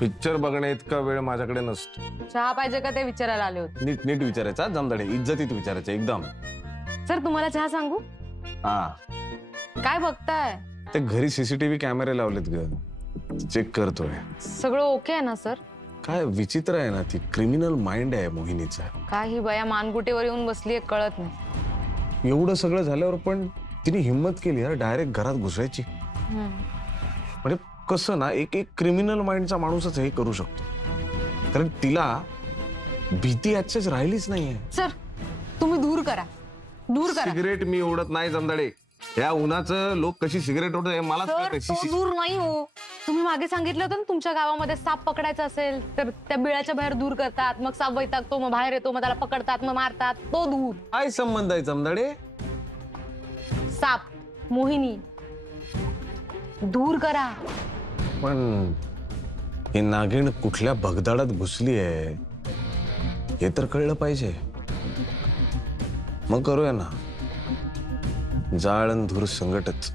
Picture बघणे इतका वेळ माझ्याकडे नसतो. चहा पाहिजे का ते विचारायला आले होते. नीट नीट विचारायचा, जमदडे इज्जतीत विचारायचं एकदम. सर तुम्हाला चहा सांगू? हा काय बघताय? ते घरी सीसीटीव्ही कॅमेरे लावलेत ग, चेक करतोय. सगळं ओके आहे ना सर? काय विचित्र आहे ना, ती क्रिमिनल माइंड आहे मोहिनीचा. काय ही बया मानगुटीवर येऊन बसलीये कळत नाही. एवढं सगळं झाल्यावर पण तिने हिम्मत केली यार डायरेक्ट घरात घुसायची. म्हणजे कसं ना, एक एक क्रिमिनल माइंडचा माणूसच हे करू शकतो, कारण तिला भीती आजच राहिलीच नाहीये. सर तुम्ही दूर करा, दूर करा. सिगरेट मी ओढत नाही जमदाडे. या उन्हाचं लोक कशी सिगरेट ओढत हे मलाच कळतं. दूर नाही हो, तुम्ही मागे सांगितलं होतं ना तुमच्या गावामध्ये साप पकडायचा असेल तर त्या बिळाच्या बाहेर दूर करतात, मग साप वैतागतो, मग बाहेर येतो, मग त्याला पकडतात, मग मारतात. तो दूर. काय संबंध आहे जमदाडे? साप मोहिनी दूर करा. पण ही नागिण कुठल्या भगदाडात घुसली आहे हे तर कळलं पाहिजे. मग करूया ना जाळण धूर संघटच.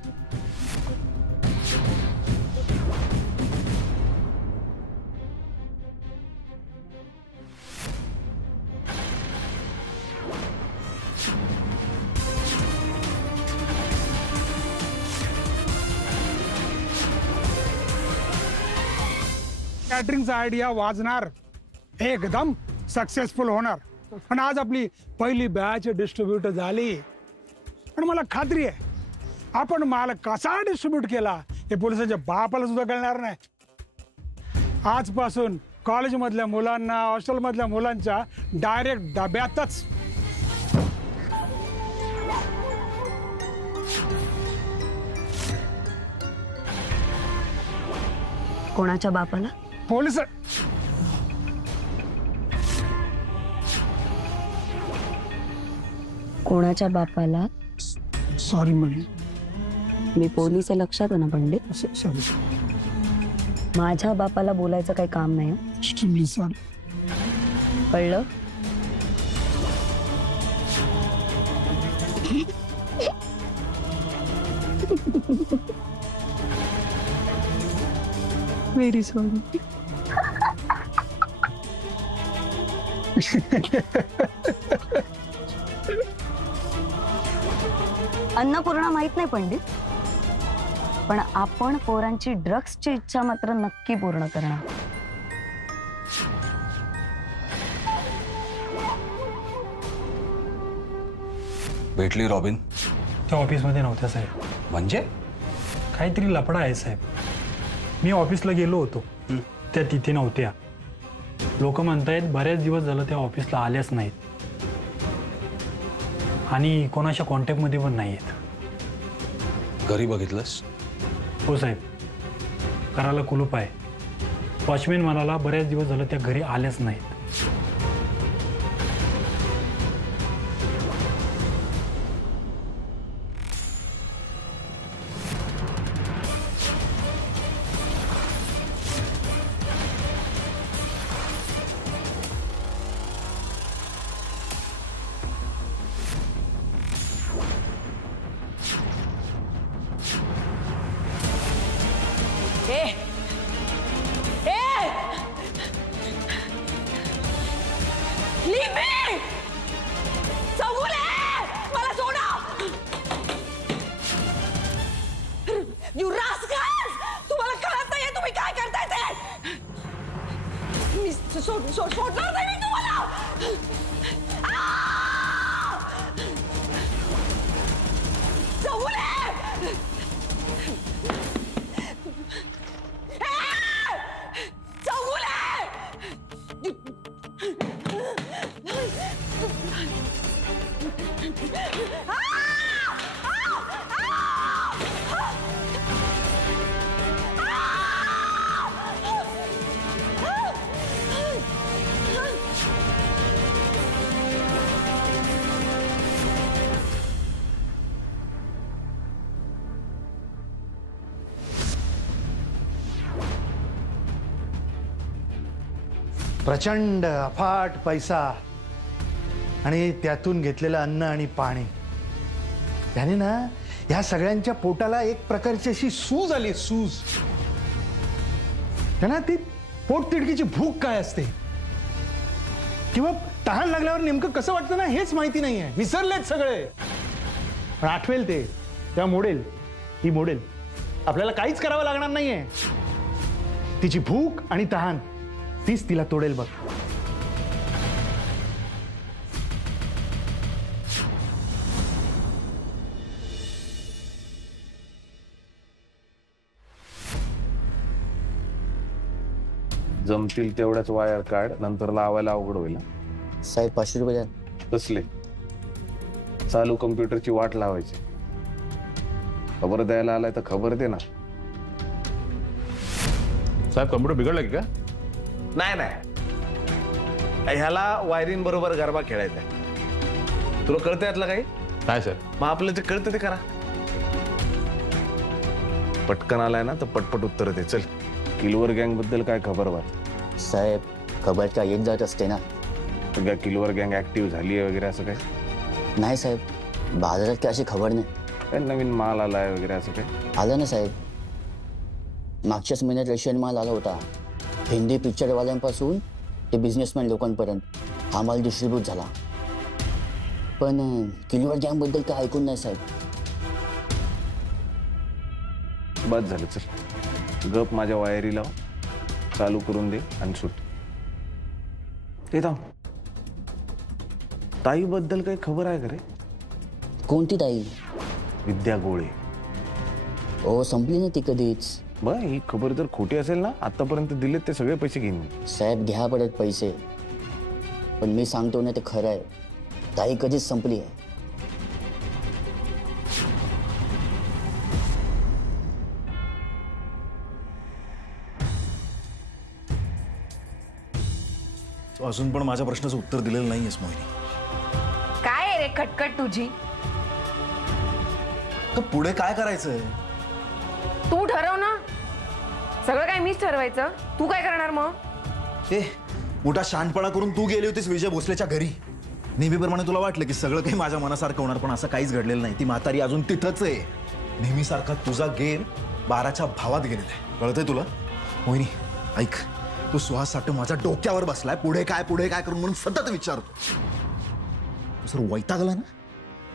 कॅटरिंगचा आयडिया वाजणार, एकदम सक्सेसफुल होणार. पण आज आपली पहिली बॅच डिस्ट्रीब्यूट झाली, पण मला खात्री आहे आपण माल कसा डिस्ट्रीब्यूट केला हे पोलिसांच्या बापाला सुद्धा कळणार नाही. आजपासून कॉलेजमधल्या मुलांना, हॉस्टेलमधल्या मुलांच्या डायरेक्ट डब्यातच. कोणाच्या बापाला? पोलिस. कोणाच्या बापाला? सॉरी मी पोलीस आहे लक्षात आहे ना पंडित? सॉरी. माझ्या बापाला बोलायचं काही काम नाही. Extremely sorry. कळलं? Very sorry. अन्नपूर्णा माहित नाही पंडित, पण आपण पोरांची ड्रग्सची इच्छा मात्र नक्की पूर्ण करणार. भेटली रॉबिन? त्या ऑफिसमध्ये नव्हत्या साहेब. म्हणजे काहीतरी लफडा आहे साहेब. मी ऑफिसला गेलो होतो, त्या तिथे नव्हत्या. लोक म्हणतायत बरेच दिवस झालं त्या ऑफिसला आल्याच नाहीत आणि कोणाच्या कॉन्टॅक्टमध्ये पण नाही आहेत. घरी बघितलंस? हो साहेब, घराला कुलूप आहे. वॉचमॅन म्हणाला बऱ्याच दिवस झालं त्या घरी आल्याच नाहीत. सोडणार नाही मी तुम्हाला. प्रचंड अफाट पैसा आणि त्यातून घेतलेलं अन्न आणि पाणी याने ना ह्या सगळ्यांच्या पोटाला एक प्रकारची अशी सूज आली. सूज त्यांना ती पोटतिडकीची भूक काय असते किंवा तहान लागल्यावर नेमकं कसं वाटतं ना हेच माहिती नाहीये. विसरलेत सगळे. पण आठवेल ते, तेव्हा मोडेल, ही मोडेल. आपल्याला काहीच करावं लागणार नाहीये. तिची भूक आणि तहान तीच तिला तोडेल बघ. जमतील तेवढ्याच वायर काढ, नंतर लावायला अवघड होईल. साहेब 500 रुपये द्या. कसले? चालू कम्प्युटरची वाट लावायची. खबर द्यायला आलाय तर खबर दे ना. साहेब कम्प्युटर बिघडला की का? नाही नाही, ह्याला वायरिंग बरोबर गरबा खेळायचा. तुला कळतं यातलं काही? काय सर? मग आपलं जे कळतं ते करा. पटकन आलाय ना तर पटपट उत्तर दे. चल, किलवर गँग बद्दल काय खबर वाट? साहेब खबर का येत जात असते ना. सगळ्या किलवर गँग ऍक्टिव्ह झाली आहे वगैरे असं काय? नाही साहेब, बाजारात काय अशी खबर नाही. काय नवीन माल आलाय वगैरे असं काय? आलं ना साहेब, मागच्याच महिन्यात रशियन माल आला होता. हिंदी पिक्चरवाल्यांपासून ते बिझनेसमॅन लोकांपर्यंत हा माल डिस्ट्रीब्यूट झाला. पण किलवर गँगबद्दल काय ऐकून नाही साहेब. बस झालं. चल गप माझ्या वायरी लाव, चालू करून दे आणि सुट. ते थांब, ताई बद्दल काही खबर आहे का रे? कोणती ताई? विद्या गोळे. ओ संपली ना ती कधीच. बर, ही खबर जर खोटी असेल ना, आतापर्यंत दिलेत ते सगळे पैसे घेईन. साहेब घ्या परत पैसे, पण मी सांगतो ना ते खरं आहे. ताई कधीच संपली आहे. अजून पण माझ्या प्रश्नाचं उत्तर दिलेलं नाहीयेस मोहिनी. काय रे खटखट तुझी? तर पुढे काय करायचंय? तू ठरव ना. सगळं काय मीच ठरवायचं? तू काय करणार मग? ए, मोठा शानपणा करून तू गेली होतीस विजय भोसलेच्या घरी. नेहमीप्रमाणे तुला वाटलं की सगळं काही माझ्या मनासारखं होणार, पण असं काहीच घडलेलं नाही. ती म्हातारी अजून तिथंच आहे. नेहमीसारखा तुझा गेम 12च्या भावात गेलेला आहे. कळतंय तुला? मोहिनी ऐक, तू सुहास साठे माझ्या डोक्यावर बसलाय. पुढे काय करून म्हणून सतत विचारतो. तू जर वैतागला ना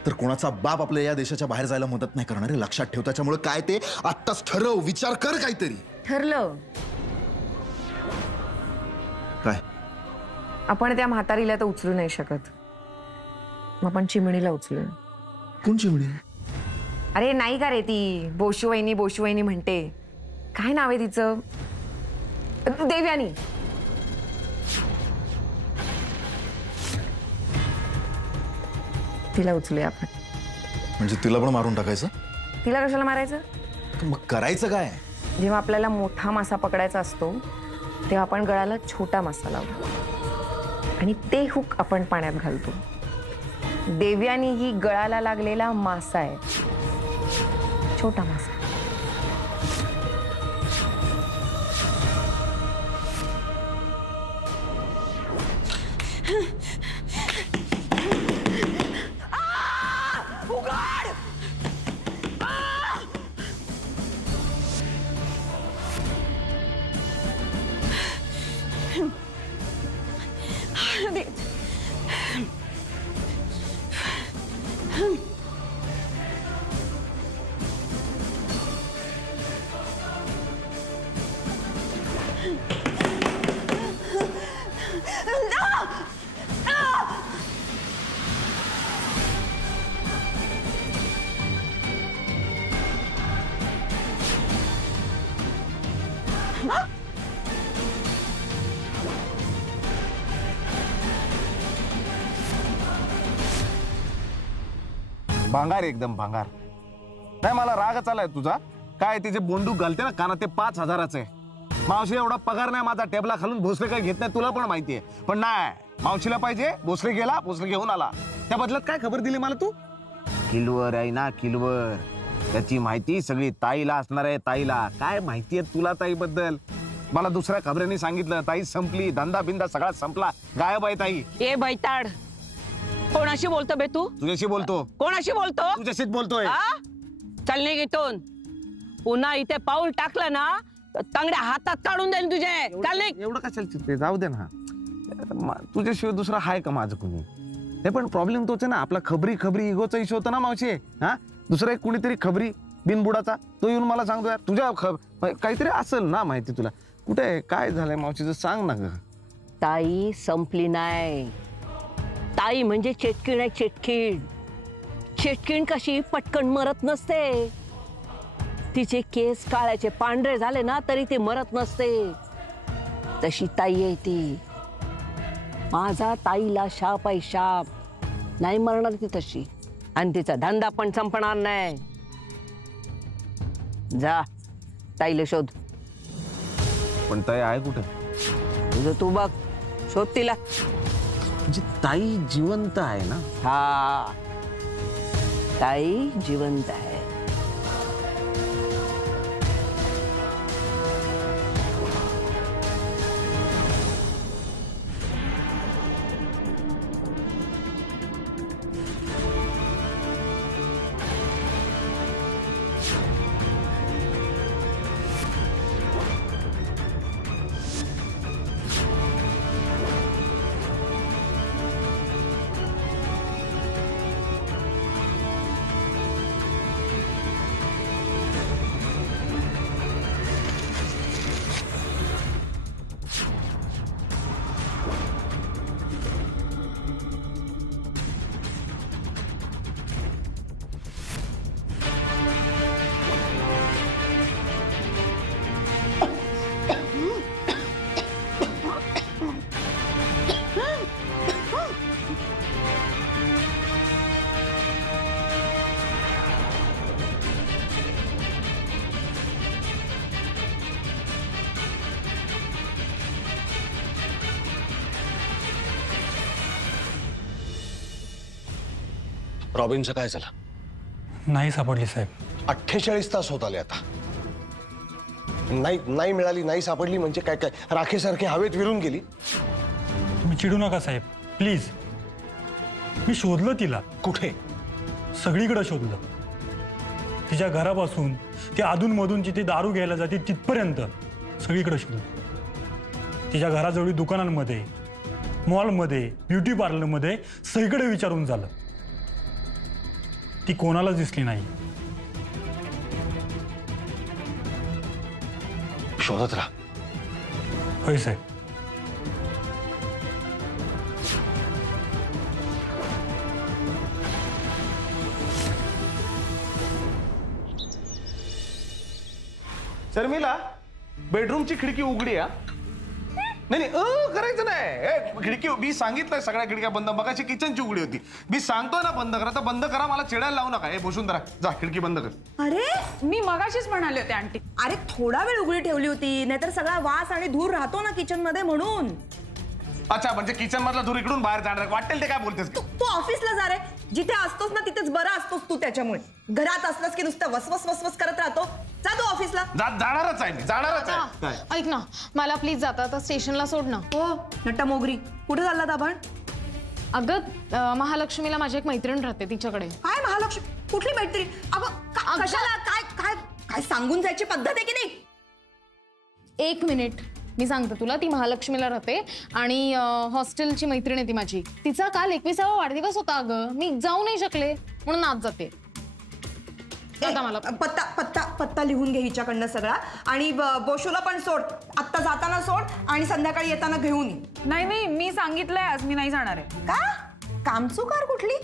तर कोणाचा बाप आपल्या या देशाच्या बाहेर जायला मदत नाही करणार आहे. लक्षात ठेव. त्याच्यामुळे काय ते आत्ताच ठरव, विचार कर काहीतरी. ठरलं. काय? आपण त्या म्हातारीला तर उचलू नाही शकत. मग आपण चिमणीला उचलू. कोण चिमणी? अरे नाही का रे, ती बोशुवैनी म्हणते. काय नाव आहे तिचं? देवयानी. तिला उचलूया आपण. म्हणजे तिला पण मारून टाकायचं? तिला कशाला मारायचं? मग करायचं काय? जेव्हा आपल्याला मोठा मासा पकडायचा असतो तेव्हा आपण गळाला छोटा मासा लावतो आणि ते हुक आपण पाण्यात घालतो. देवयानी ही गळाला लागलेला मासा आहे, छोटा मासा. भांगार, एकदम भांगार. नाही, मला रागच आलाय तुझा. काय तिचे बोंडूक घालते ना कानात, ते 5,000चं आहे. मावशी एवढा पगार नाही माझा. टेबला खालून भोसले काय घेत नाही, तुला पण माहितीये. पण नाही, मावशीला पाहिजे. भोसले गेला, भोसले घेऊन आला. त्या बदल्यात काय खबर दिली मला तू? किलवर आहे ना, किलवर. त्याची माहिती सगळी ताईला असणार आहे. ताईला काय माहितीये तुला ताईबद्दल? मला दुसऱ्या खबऱ्यांनी सांगितलं ताई संपली, धंदा बिंदा सगळा संपला, गायब आहे ताई. ए बैताड, कोणाशी बोलतो बे तू? तुझ्याशी बोलतो. कोणाशी बोलतो? तुझ्याशीच बोलतोय. चल निघ इथून. पुन्हा इथे पाऊल टाकलं ना तांगड्या हातात काढून जाईल तुझे. चाल निघ. एवढं कशाला चित्ते, जाऊ दे ना. तुझ्याशिवाय दुसरा आहे का माझं कुणी? हे पण प्रॉब्लेम तोच आहे ना, आपला खबरी इगोचा इशू होता ना मावशी. हा, दुसरा एक कुणीतरी खबरी बिनबुडाचा तो येऊन मला सांगतो यार तुझ्या काहीतरी असेल ना माहिती तुला. कुठे आहे, काय झालंय मावशीचं सांग ना ग. ताई संपली नाही. ताई म्हणजे चेटकीण आहे, चेटकीण. चेटकीण कशी पटकन मरत नसते. तिचे केस काळ्याचे पांढरे झाले ना तरी ती मरत नसते. तशी ताई आहे ती. माझा ताईला शाप आहे, शाप. नाही मरणार ती तशी. आणि तिचा धंदा पण संपणार नाही. जा ताईला शोध. पण ताई आहे कुठे? तुझं तू बघ, शोध तिला. म्हणजे ताई जिवंत आहे ना? हा, ताई जिवंत आहे. रॉबिनचं काय झालं? नाही सापडली साहेब. 48 तास होत आले आता. नाही मिळाली, नाही सापडली म्हणजे काय काय राखेसारखी हवेत विरून गेली. तुम्ही चिडू नका साहेब प्लीज. मी शोधलं तिला. कुठे? सगळीकडे शोधलं. तिच्या घरापासून ती अधूनमधून जिथे दारू घ्यायला जाते तिथपर्यंत सगळीकडे शोधलं. तिच्या घराजवळी दुकानांमध्ये, मॉलमध्ये, ब्युटी पार्लरमध्ये सगळीकडे विचारून झालं. ती कोणालाच दिसली नाही. शोधत राहा. होय साहेब. शर्मिला, बेडरूमची खिडकी उघडी आहे. नाही करायचं नाही. खिडकी मी सांगितलंय सगळ्या खिडक्या बंद. मगाशी किचनची उघडी होती. मी सांगतोय ना बंद करा तर बंद करा. मला चिडायला लावू नका. हे बसून जरा जा खिडकी बंद कर. अरे मी मगाशीच म्हणाले होते आंटी. अरे थोडा वेळ उघडी ठेवली होती, नाहीतर सगळा वास आणि धूर राहतो ना किचन मध्ये म्हणून. अच्छा, म्हणजे किचन मधला धूर इकडून बाहेर जाणार. वाटेल ते काय बोलतेस? तू ऑफिसला जा रे. जिथे असतोस ना तिथेच बरा असतोस तू. त्याच्यामुळे घरात असलास की नुसतं वसवस वसवस करत राहतो. जा तू ऑफिसला. जाणारच आहे मी, जाणारच आहे. ऐक ना, मला प्लीज जाता आता स्टेशनला सोड ना. हो नट्टा मोगरी, कुठे चाललात आपण? अगं महालक्ष्मीला माझी एक मैत्रीण राहते, तिच्याकडे. काय महालक्ष्मी? कुठली मैत्रीण? अगं कशाला? काय काय काय सांगून जायची पद्धत आहे की नाही? 1 मिनिट, मी सांगते तुला. ती महालक्ष्मीला राहते आणि हॉस्टेलची मैत्रीण आहे ती माझी. तिचा काल 21वा वाढदिवस होता. अगं मी जाऊ नाही शकले म्हणून आज जाते. मला पत्ता पत्ता पत्ता लिहून घे हिच्याकडनं सगळा. आणि बोशूला पण सोड. आत्ता जाताना सोड आणि संध्याकाळी येताना घेऊन ये. नाही मी सांगितलंय आज मी नाही जाणार आहे. का? कामचुकार कुठली?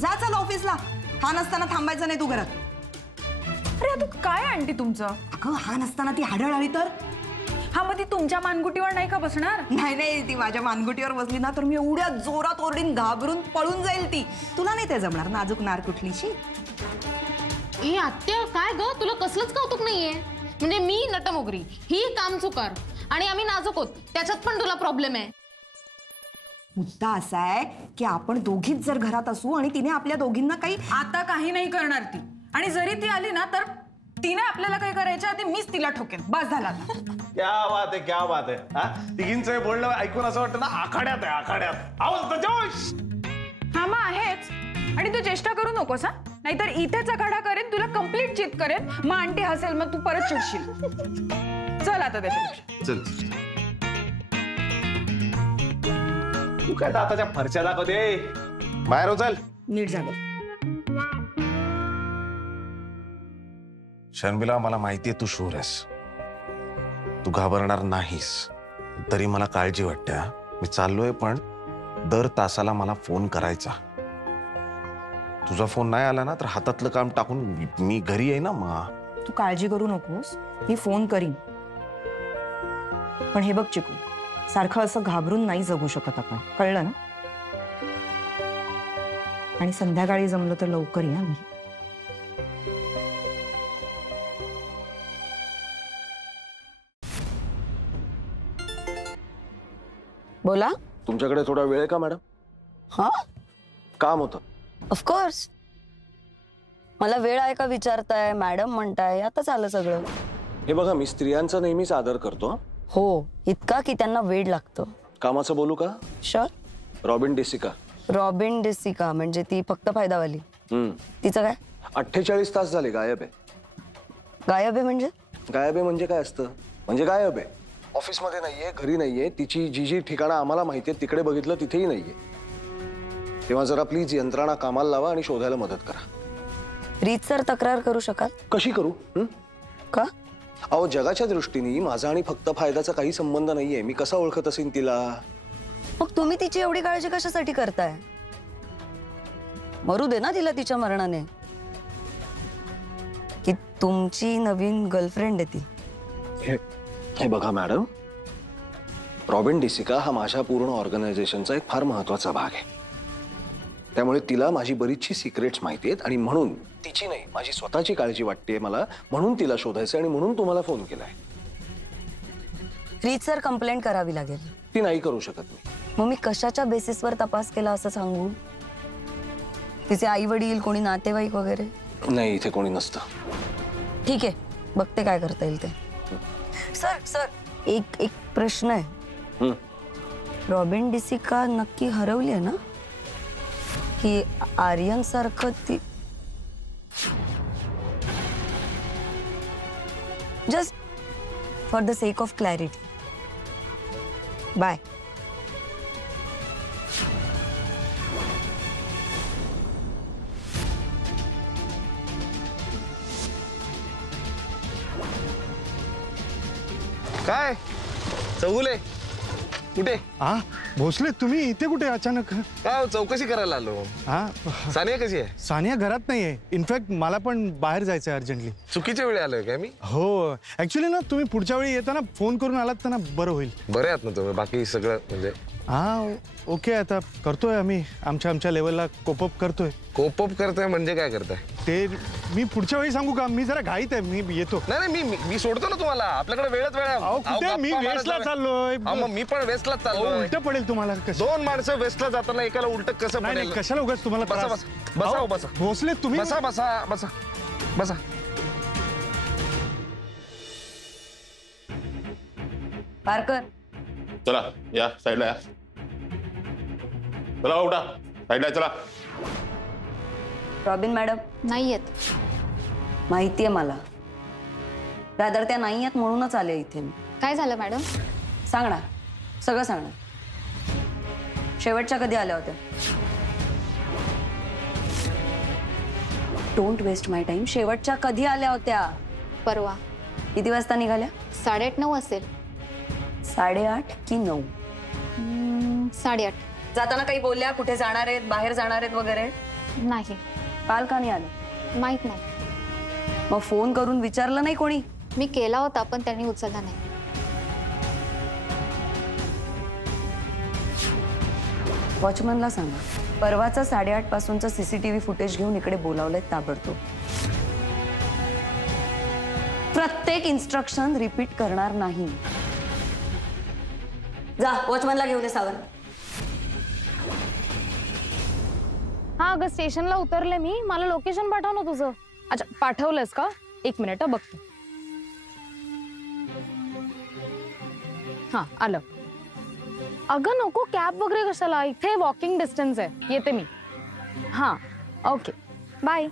जा चल ऑफिसला. हा नसताना थांबायचं नाही तू घरात. अरे आता काय आंटी तुमचं? अगं हा नसताना ती हाडळ आली तर? हा मग ती तुमच्या मानगुटीवर नाही का बसणार? नाही ती माझ्या मानगुटीवर बसली ना तर मी एवढ्या जोरात ओरडीन घाबरून पळून जाईल ती. तुला नाही ते जमणार. नाजूक नार कुठलीशी. ए आत्या, काय ग तुला कसलंच कौतुक नाहीये? म्हणजे मी नटमोगरी, ही कामचुकार आणि आम्ही नाजूक होत, त्याच्यात पण तुला प्रॉब्लेम आहे. मुद्दा असा आहे की आपण दोघीच जर घरात असू आणि तिने आपल्या दोघींना काही. आता काही नाही करणार ती. आणि जरी ती आली ना तर तिने आपल्याला काही करायच्या आधी मीच तिला ठोकेन. बस झाला आता. क्या बात आहे, क्या बात आहे. तिघींचं बोलणं ऐकून असं वाटतं ना आखाड्यात आहे, आखाड्यात. आवाज जोश. हा मग आहेच. आणि तू चेष्टा करू नकोस हा. नाहीतर इथेच आखाडा करेन, तुला कम्प्लीट चित करेन, मग आंटी हसेल, मग तू परत चिडशील. चल आता त्याच्यापेक्षा. चल तू काय दाताच्या फरच्या दाखवते, बाहेर हो चल. नीट झालं. शर्मिला, मला माहितीये तू शूर आहेस, तू घाबरणार नाहीस, तरी मला काळजी वाटते. मी चाललोय, पण दर तासाला मला फोन करायचा. तुझा फोन नाही आला ना तर हातातलं काम टाकून मी घरी आहे ना. मग तू काळजी करू नकोस, मी फोन करीन. पण हे बघ चिकू, सारखं असं घाबरून नाही जगू शकत आपण, कळलं ना? आणि संध्याकाळी जमलं तर लवकर या. मी बोला. तुमच्याकडे थोडा वेळ आहे का मॅडम? हा, काम होतं. ऑफकोर्स. मला वेळ आहे का विचारताय, मॅडम म्हणताय, आता आलं सगळं. हे बघा, मी स्त्रियांचा नेहमीच आदर करतो. हो, इतका की त्यांना वेळ लागतो. कामाचं बोलू का? श्योर. रॉबिन डिसिका. रॉबिन डिसिका म्हणजे ती फक्त फायदावाली? तिचं काय? 48 तास झाले गायब आहे. गायब आहे म्हणजे? गायब आहे म्हणजे काय असतं? म्हणजे गायब आहे, ऑफिसमध्ये नाहीये, घरी नाहीये. तिची जी जी ठिकाणं आम्हाला माहिती आहेत तिकडे बघितलं, तिथेही नाहीये. तेव्हा जरा प्लीज यंत्रणा कामाला लावा आणि शोधायला मदत करा. रीतसर तक्रार करू शकाल? कशी करू? का? अहो, जगाच्या दृष्टीने माझा आणि फक्त फायद्याचा काही संबंध नाहीये. मी कसा ओळखत असेन तिला? मग तुम्ही तिची एवढी काळजी कशासाठी करताय? मरू दे ना तिला तिच्या मरणाने. की तुमची नवीन गर्लफ्रेंड आहे ती? हे बघा मॅडम, रॉबिन डिसिका हा माझ्या पूर्ण ऑर्गनायझेशनचा एक फार महत्वाचा भाग आहे. त्यामुळे तिला माझी बरीचशी सिक्रेट्स माहिती आहेत आणि म्हणून तिची नाही, माझी स्वतःची काळजी वाटते मला, म्हणून तिला शोधायचं आणि म्हणून तुम्हाला फोन केलाय. रीतसर कंप्लेंट करावी लागेल. ती नाही करू शकत मी. मग मी कशाच्या बेसिसवर तपास केला असं सांगू? तिचे आई वडील, कोणी नातेवाईक वगैरे? नाही, इथे कोणी नसतं. ठीक आहे, बघते काय करता येईल ते. सर, एक प्रश्न आहे. रॉबिन डिसिका नक्की हरवली आहे ना? की आर्यन सारखं ती just for the sake of clarity. Bye. काय चौगुले कुठे? हा, भोसले तुम्ही इथे कुठे अचानक? काय चौकशी करायला आलो. हा, सानिया कशी आहे? सानिया घरात नाहीये. इनफॅक्ट मला पण बाहेर जायचंय अर्जंटली. चुकीच्या वेळी आलोय काय मी? हो, ऍक्च्युली ना तुम्ही पुढच्या वेळी येताना फोन करून आलात तर ना बरं होईल. बरे आहात ना तुम्ही? बाकी सगळं म्हणजे? हा, ओके. आता करतोय आम्ही आमच्या लेवलला कोपअप करतोय. कोपअप करताय म्हणजे काय करताय? ते मी पुढच्या वेळी सांगू का? मी जरा घाईत आहे, मी येतो. नाही, मी सोडतो ना तुम्हाला. आपल्याकडे वेळच वेळ आहे. मी वेस्टला चाललोय. मग मी पण वेस्टला चाललोय. उलट पडेल तुम्हाला. दोन माणसं वेस्टला जाताना एकाला उलट कसं पडेल? कशाला उगाच तुम्हाला त्रास? बसा. भोसले तुम्ही बसा. पारकर, चला या साईडला या. चला उठा, साईडला चला. रॉबिन मॅडम नाही येत. माहितीये मला. रादर त्या नाही आहेत म्हणूनच आले इथे मी. काय झालं मॅडम? सांगणार, सगळं सांगणार. शेवटच्या कधी आल्या होत्या? Don't waste my time. शेवटच्या कधी आल्या होत्या? परवा. किती वाजता निघाल्या? 8:30-9 असेल. 8:30 की 9? 8:30. जाताना काही बोलल्या? कुठे जाणार आहेत, बाहेर जाणार आहेत वगैरे? नाही. काल का नाही आलं? माहित नाही. मग फोन करून विचारलं नाही कोणी? मी केला होता पण त्यांनी उचलला नाही. वॉचमनला सांगा, परवाचा 8:30 पासूनचा CCTV फुटेज घेऊन इकडे बोलावलंय ताबडतोब. प्रत्येक इन्स्ट्रक्शन रिपीट करणार नाही. जा, वॉचमनला घेऊन ये सावंत. हा अगं, स्टेशनला उतरले मी. मला लोकेशन पाठव ना तुझं. अच्छा, पाठवलंस का? 1 मिनिट बघते. हा, आलं. अगं नको, कॅब वगैरे कशाला, इथे वॉकिंग डिस्टन्स आहे. येते मी. हा, ओके, बाय.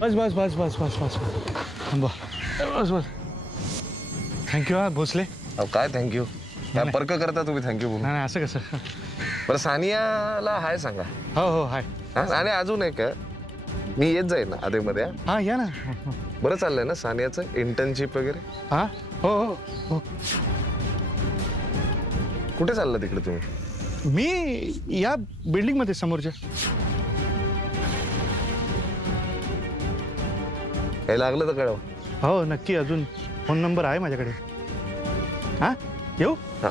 बस बस बस बस बस बस थांबा बस बस थँक्यू हा भोसले. अहो काय थँक्यू, काय पर्क करता तुम्ही थँक्यू बोलून. नाही असं कसं. बरं सानियाला हाय सांगा. हो हो हाय. आणि अजून एक मी येत जाईन ना आधेमध्ये. हा या ना. बरं चाललंय ना सानियाचं इंटर्नशिप वगैरे. हा हो हो हो. कुठे चाललं तिकडे तुम्ही? मी या बिल्डिंग मध्ये समोरच्या. काही लागलं तर कळव. हो नक्की, अजून फोन नंबर आहे माझ्याकडे. हा येऊ. हा